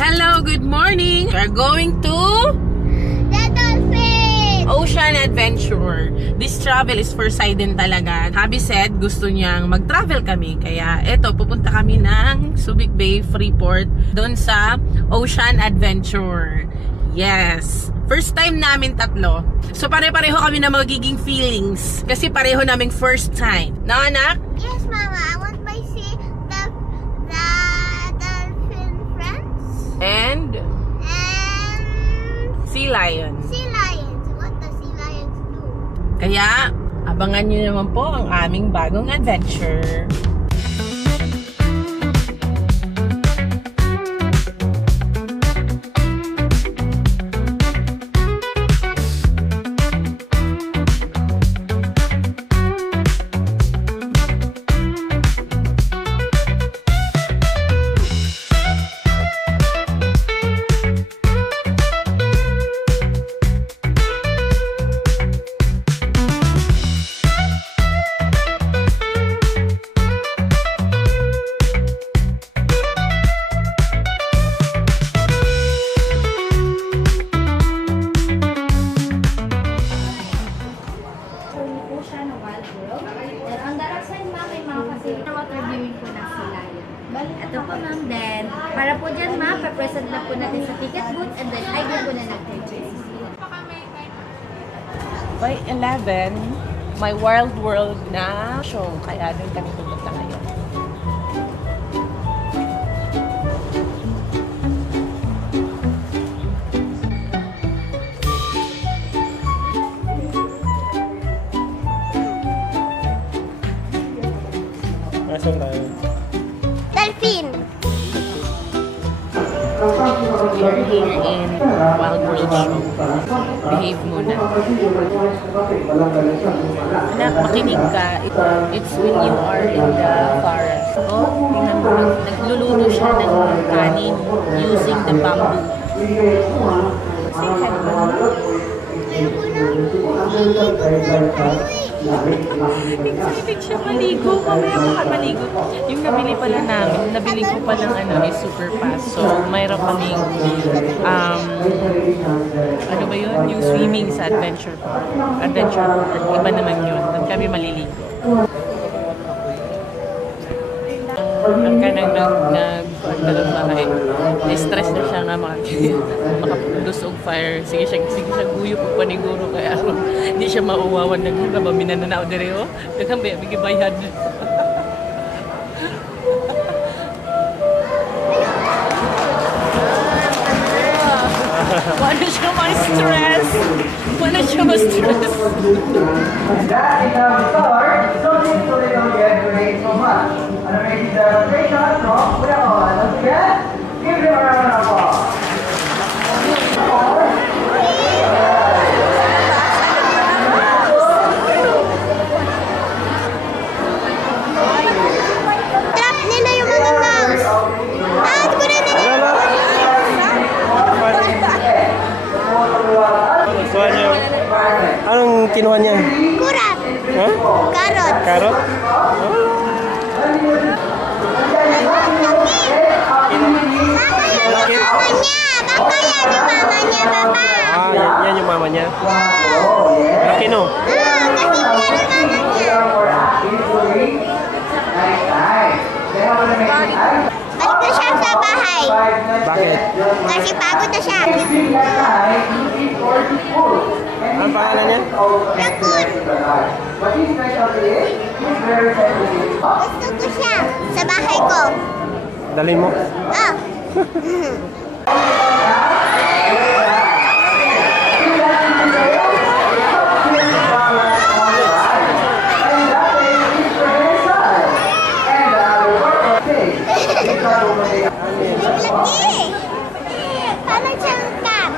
Hello, good morning. We're going to The Dolphin Ocean Adventure. This travel is for Saiden talaga. Habi said gusto niyang mag-travel kami. Kaya eto, pupunta kami ng Subic Bay, Freeport, doon sa Ocean Adventure. Yes. First time namin tatlo. So pare-pareho kami na magiging feelings. Kasi pareho naming first time. No, anak? Yes, Mama. I want to see the dolphin friends. And sea lions. Sea lions. What the sea lions do? Kaya, abangan nyo naman po ang aming bagong adventure. Ito po ma'am, then para po dyan ma'am, papresent lang po natin sa ticket booth and then ID po na nag-purchase. By 11, may Wild World na show. Kaya doon kami pupunta ngayon. Nasaan tayo? Dolphin. We're here in Wild World Show. Behave muna. Anak, makinig ka. It's when you are in the forest. Oh, tingnan mo. Nagluluto siya ng kanin using the bamboo. Nagsikitig siya maligo. Mamaya baka maligo. Yung nabili pala namin, nabili ko pa ng is Super Pass. So, mayroon kaming, ano ba yun? Yung swimming sa Adventure Park. Iba naman yun. Doon kami maliligo. Ang kanang nag-bahay. Stress na siya nga makapundos og fire. Sige siya guyo pag paniguro kaya hindi siya mauwawan ng haba minananaw dire o. Daghang bigi bayad. Wala siya ma-stress. That is how we start. Don't need to get so much. And making the rotation from Kuyaon. Once again, give them a round of applause. Trap nila yung mga mouse. Out ko na nila. Anong kinuha niya? Kurat. Ha? Karot. Karot? Baka yan yung mama niya, Papa. Ah, yan yung mama niya. Laki no? Kasi meron mama niya. Balik na siya sa bahay. Bakit? Kasi pagod na siya. Anong pangalan niya? Raccoon. Gusto ko siya sa bahay ko. Dali mo? Ah. Lagi. Parang siyang cat.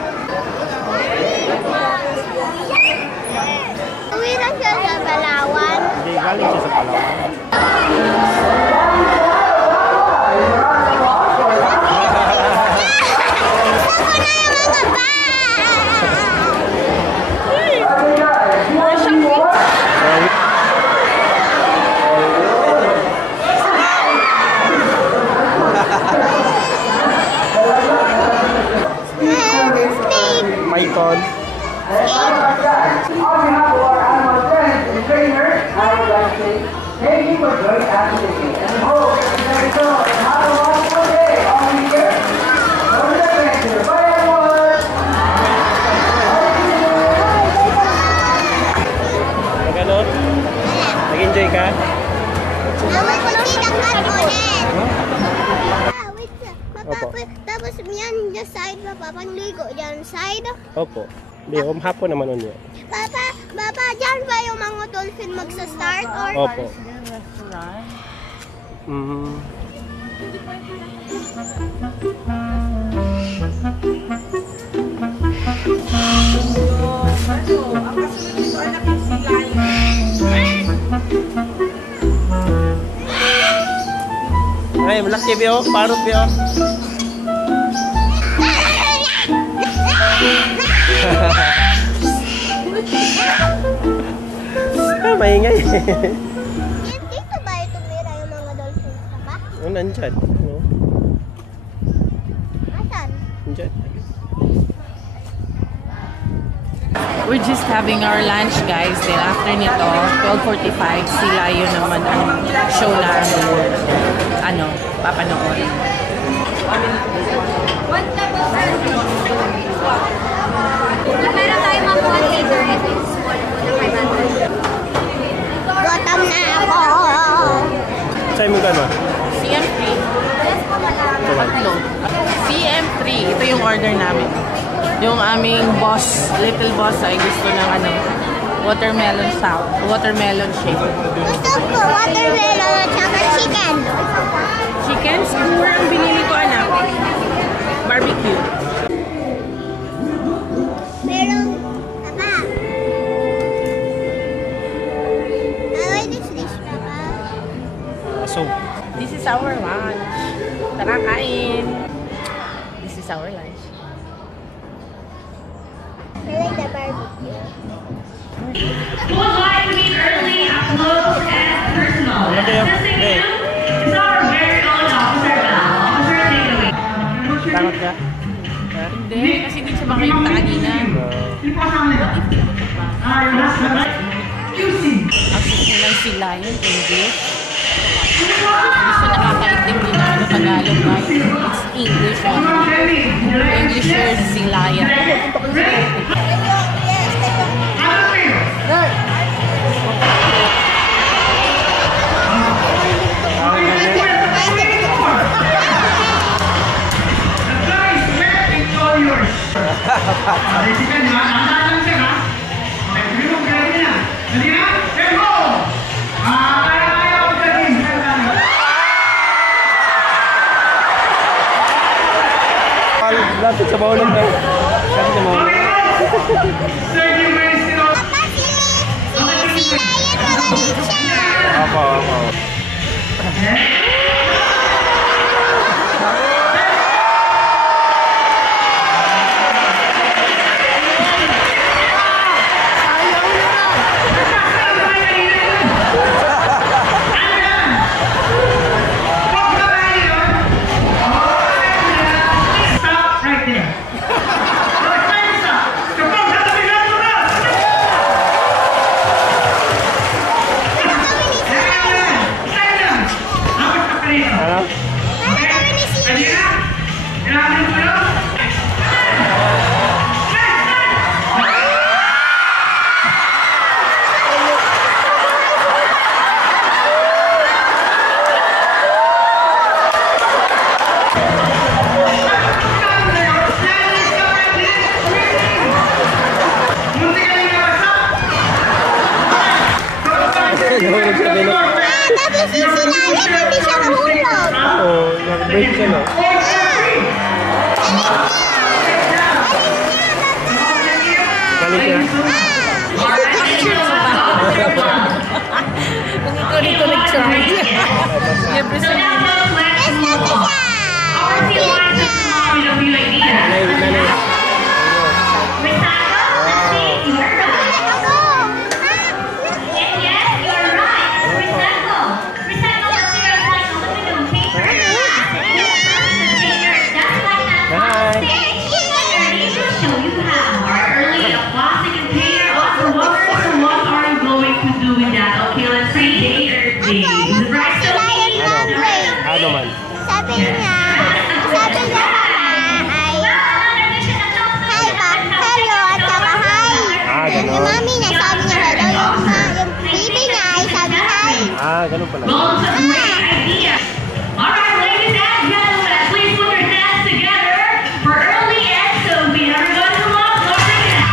Uwi na siya sa Palawan. Hindi, galing siya sa Palawan. Ako na yung mga bag. for joining us today. And we hope that you guys know and have a wonderful day all year. Don't forget next year. Bye everyone! Ano? Nag-enjoy ka? Nawal ko silang ulit. Opo. Tapos yan, yung side, mapapanligo dyan side. Opo. Hindi, hapon naman yun. Baba, dyan ba yung mga dolphin magsa-start? Or? Opo. Ay, malaki biyo, parot biyo. Maingay. Dito ba ito mira yung mga dolphins na ba? Oh, nandyan. No? Asan? Nandyan. We're just having our lunch, guys. Then after nito, 12:45, sila yun naman ang show na papanood. Meron tayo mga container. Ito yung small po na 500. Gutom na ako. Sa'yo mo gano'n? CM3. Tatlo. CM3. Ito yung order namin. Yung aming boss, little boss ay gusto ng watermelon shake. Gusto ko watermelon at saka chicken. Chicken? Siguro ang binili ko, anak. Barbecue. Merong, Papa. What is this, Papa? So, This is our lunch. Tara, kain. This is our lunch. I like the barbecue. Who would like to meet early, up close, and personal? Ano kayo? Hey, It's our very own Officer Val. Officer, take it away. takot ka? Hindi, kasi hindi siya makita kanina. Actually lang sila yun, English. Gusto nakakaintindi na Tagalog, right? It's English only. English word sila yan. Lapit sa bawalong daw. Lapit sa bawalong. Papa, sila yan magaling siya. Ako. Tapos yung sila yan, hindi siya mahulog. Oo, nag-break siya, no? Galing siya. Kung ikaw dito nag-try. Okay, let's see. ganun pala. Well, it's a great idea. All right, ladies and gentlemen, please put your hands together for Early and Sophie. Everybody come on, don't forget.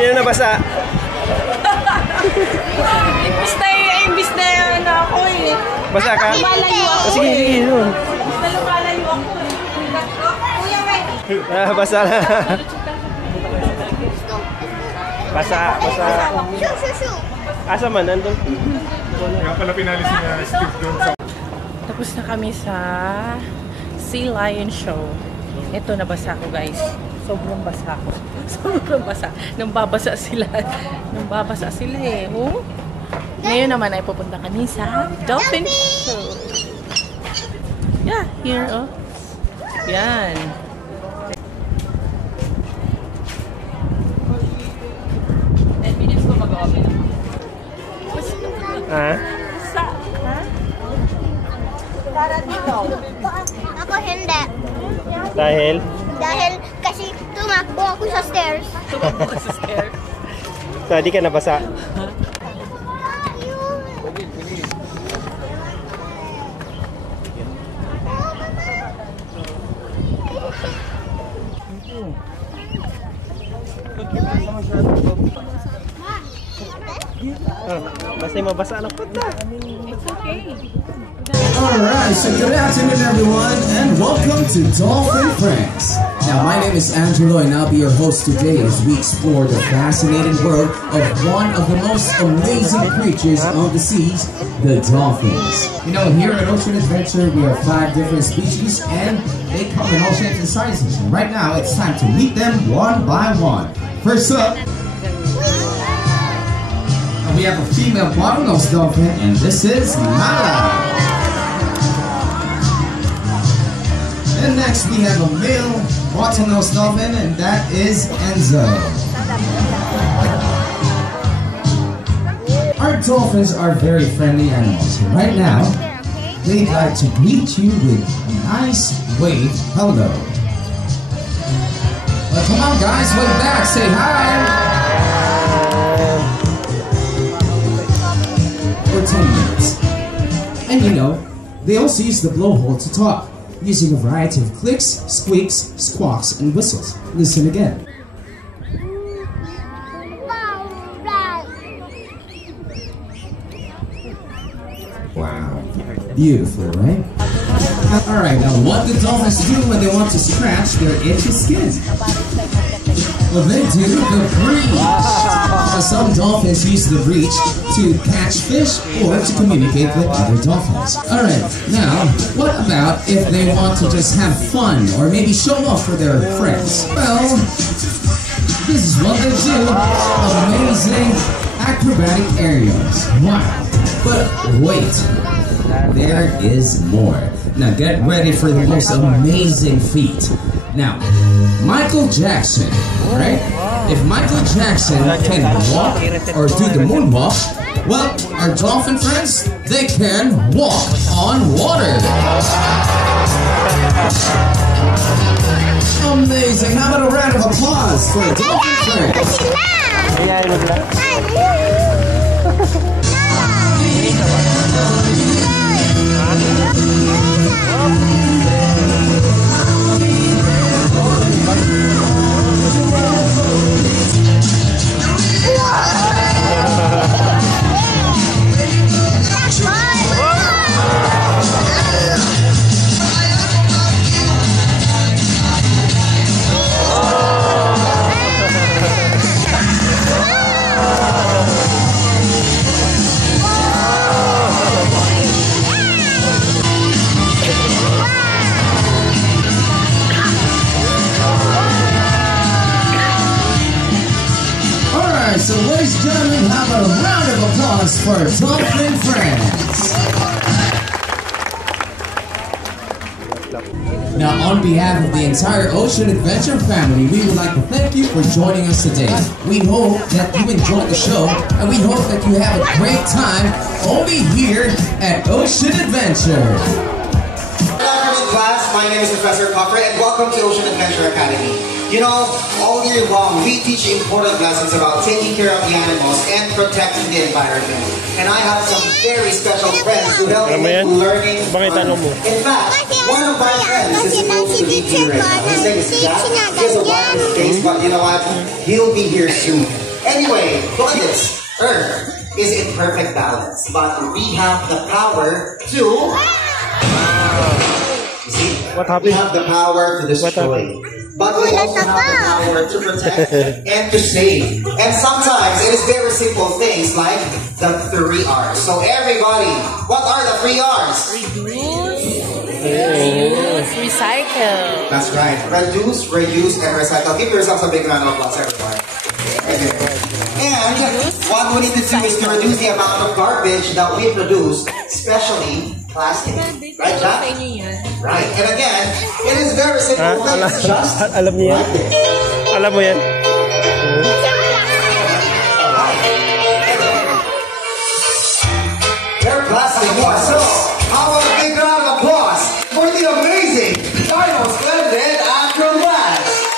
Sino nabasa? Imbis na yan ako eh. Basa ka? Lumalayo ako Sige, sige, yun. Imbis na lumalayo ako eh. Basa na. Basa. Asa man, nandun. Nga pala pinalis niya Steve doon sa... Tapos na kami sa Sea Lion Show. Ito, nabasa ko guys. Sobrang basa ko. Sobrang basa. Nambabasa sila. Nambabasa sila eh. Oh. Ngayon naman ay pupunta kami sa Dolphin Show. Yeah, here oh. Yan. Ha? Para dito. Ako hindi. Dahil? Dahil kasi tumakbo ako sa stairs. Tumakbo ka sa stairs. So, di ka nabasa? Basta yung mabasa ng punta. It's okay. Alright, so good afternoon everyone and welcome to Dolphin Pranks. Now my name is Angelo and I'll be your host today as we explore the fascinating world of one of the most amazing creatures of the seas, the dolphins. You know, here at Ocean Adventure we have 5 different species and they come in all shapes and sizes. And right now it's time to meet them one by one. First up, we have a female bottlenose dolphin and this is Nala. And next we have a male bottlenose dolphin and that is Enzo. Our dolphins are very friendly animals. Right now, they'd like to greet you with a nice wave hello. Well, come on guys, wave back, say hi. For 10 minutes. And you know, they also use the blowhole to talk, using a variety of clicks, squeaks, squawks, and whistles. Listen again. Wow. Beautiful, right? Alright, now what do dolphins do when they want to scratch their itchy skin? Well, they do the breach. Now, some dolphins use the breach to catch fish or to communicate with other dolphins. Alright, now, what about if they want to just have fun or maybe show off for their friends? Well, this is what they do. Amazing acrobatic aerials. Wow. But wait, there is more. Now get ready for the most amazing feat. Now, Michael Jackson, right? If Michael Jackson can walk or do the moonwalk, well, our dolphin friends, they can walk on water. Amazing. How about a round of applause for dolphin friends? So ladies and gentlemen, how about a round of applause for Dolphin Friends. Now on behalf of the entire Ocean Adventure family, we would like to thank you for joining us today. We hope that you enjoyed the show, and we hope that you have a great time only here at Ocean Adventure. Good afternoon, class. My name is Professor Cochran, and welcome to Ocean Adventure Academy. You know, all year long, we teach important lessons about taking care of the animals and protecting the environment. And I have some very special friends who help me with learning. In fact, one of my friends is supposed to be here right now. His name is Jack. He has a white face, but you know what? He'll be here soon. Anyway, look at this. Earth is in perfect balance, but we have the power to... You see? We have the power to destroy. But we also have the power to protect and to save. And sometimes it is very simple things like the 3 R's. So everybody, what are the 3 R's? Reduce, recycle. That's right. Reduce, reuse, and recycle. Give yourselves a big round of applause, everybody. And what we need to do is to reduce the amount of garbage that we produce, especially plastic. Right, Jack? Right. And again, it is very simple. It's just alam niya yan. Alam mo yan. They're plastic ones. So, how about a big round of applause for the amazing Dino Splendid Acrobats?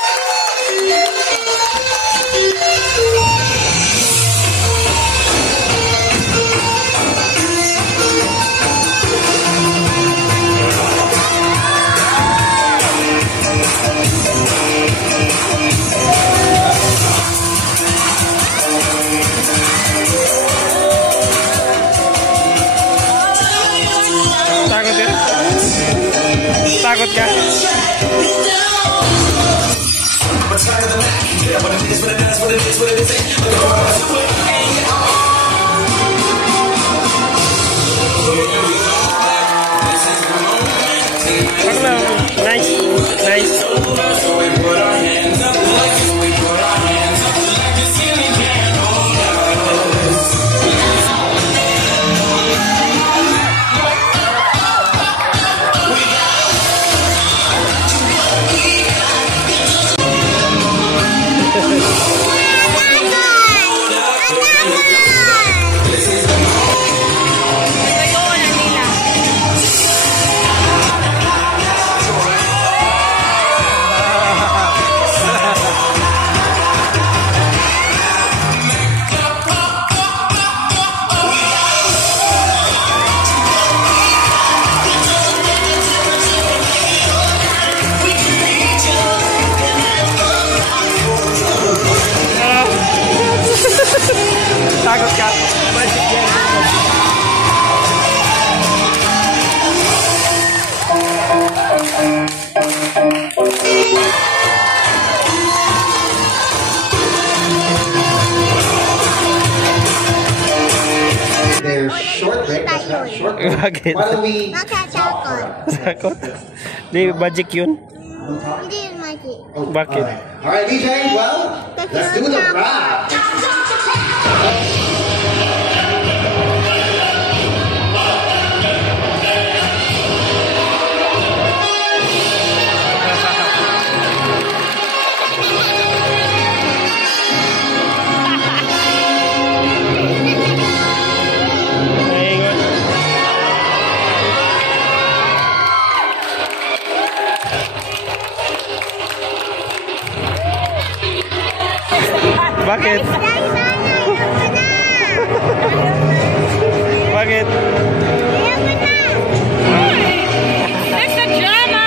Takot ka? Nice, nice. short break. Let's have a short break. Bakit? Why don't we Makachakot. Sakot? Di, magic yun? Hindi yun magic. Bakit? Alright, DJ, well, let's do the rap. Bakit? Bakit? There's a drama!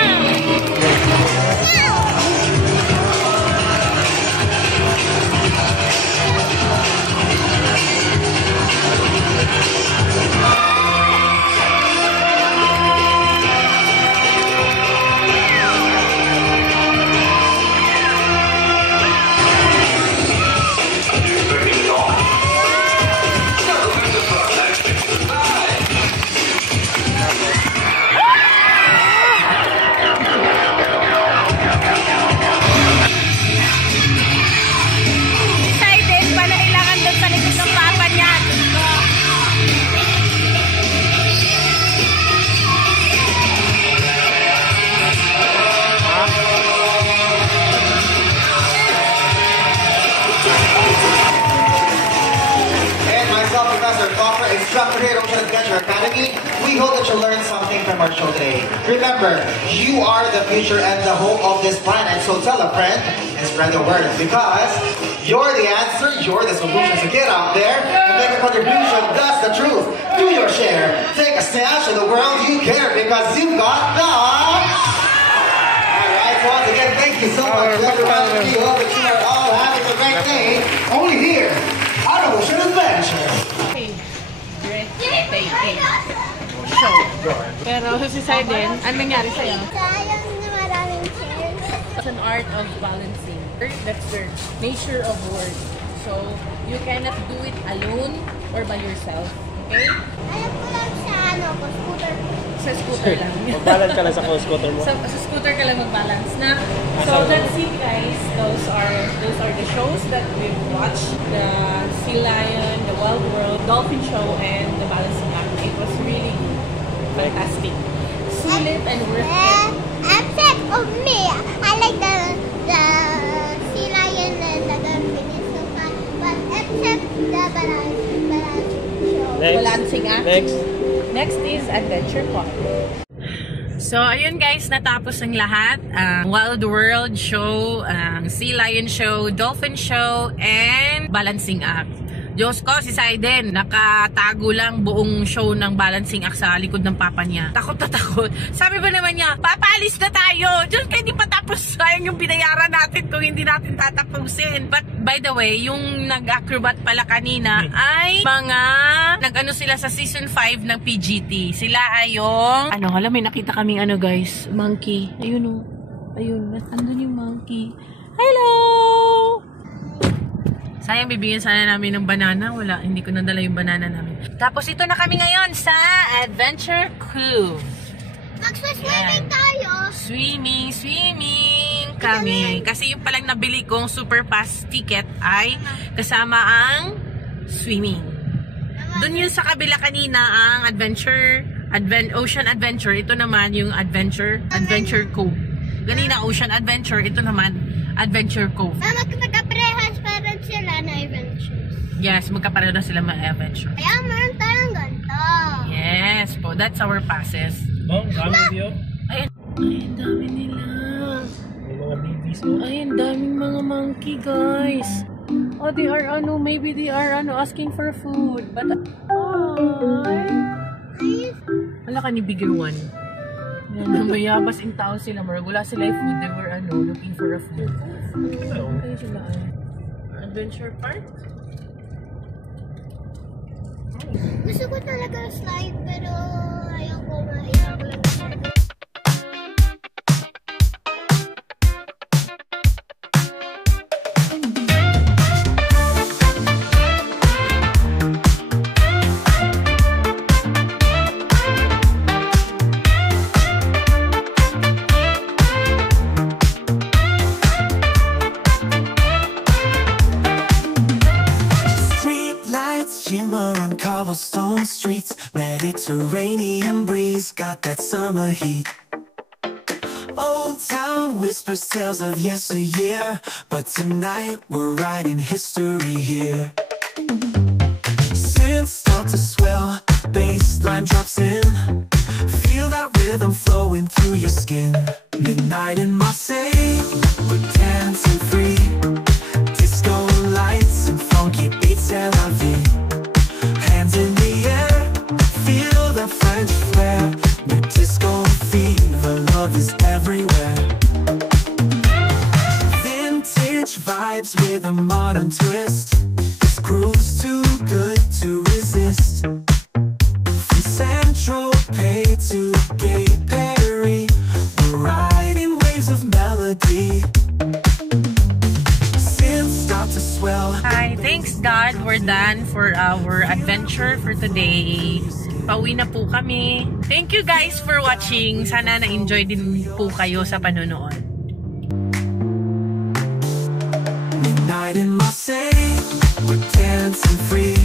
Instructor here at Ocean Adventure Academy. We hope that you learned something from our show today. Remember, you are the future and the hope of this planet, so tell a friend and spread the word because you're the answer, you're the solution. So get out there and make a contribution. That's the truth. Do your share. Take a snatch of the world you care because you've got the... Alright, so once again, thank you so much everyone. We hope that you are all having a great day. Only here on Ocean Adventure. Show. Pero si Saiden, anong nangyari sa'yo? Sayang na maraming chairs. It's an art of balancing. That's the nature of work. So, you cannot do it alone or by yourself. Okay? Alam ko lang sa scooter. Sa scooter lang. Mag-balance ka lang sa scooter mo. Sa scooter ka lang mag-balance na. So that's it guys. Those are the shows that we've watched. The Sea Lion, the Wild World, Dolphin Show, and the Balancing Act. It was really fantastic. Sulit and worth it. Except of me, I like the Sea Lion and the Dolphin is so fun. But except the balancing show. Balancing Act. Next. Next is Adventure Park. So, ayun guys, natapos ang lahat. Ang Wild World Show, ang Sea Lion Show, Dolphin Show, and Balancing Act. Diyos ko, si Saiden, nakatago lang buong show ng Balancing Act sa likod ng papa niya. Takot na takot. Sabi ba naman niya, papalis na tayo. Diyos ko, hindi pa tapos. Sayang yung binayaran natin kung hindi natin tatapusin. But by the way, yung nag-acrobat pala kanina ay mga nag-ano sila sa season 5 ng PGT. Sila ay yung... Ano, alam, may nakita kaming ano guys, monkey. Ayun o. Ayun, andun yung monkey. Hello! Sayang, bibigyan sana namin ng banana. Wala, hindi ko nadala yung banana namin. Tapos ito na kami ngayon sa Adventure Cove. Magsaswimming tayo. Swimming kami. Kasi yung palang nabili kong super fast ticket ay kasama ang swimming. Doon yun sa kabila kanina ang Ocean Adventure. Ito naman yung Adventure Cove. Ganina Ocean Adventure. Ito naman Adventure Cove. Magkaparehas pa rin sila na adventures. Yes, magkapareho na sila mga adventure. Kaya meron tayong ganito. Yes po, that's our passes. Oh, dami video. Ayan. Ay, ang dami nila. May mga babies. Ay, ang daming mga monkey, guys. Oh, they are, maybe they are, asking for food. But, wala ka ni bigger one. Yan, mayabas in tao sila. Wala sila yung food. They were, looking for a food. Okay sila, Adventure Park? Gusto ko talaga slide pero ayaw ko lang. lights shimmer on cobblestone streets. Mediterranean breeze got that summer heat. Old town whispers tales of yesteryear, but tonight we're writing history here. Synths start to swell, bass line drops in. Feel that rhythm flowing through your skin. Midnight in Marseille, we're dancing free. Disco lights and funky beats, Tel Aviv. Hands in the air, feel the French flair. The disco fever, love is everywhere. Vintage vibes with a modern twist. This groove's too good to resist. From Saint-Tropez to Gay Paris, we're riding waves of melody. Synths start to swell. Hi, thanks God, we're done for our adventure for today. Pauwi na po kami. Thank you guys for watching. Sana na-enjoy din po kayo sa panonood. Midnight in Marseille, we're dancing free.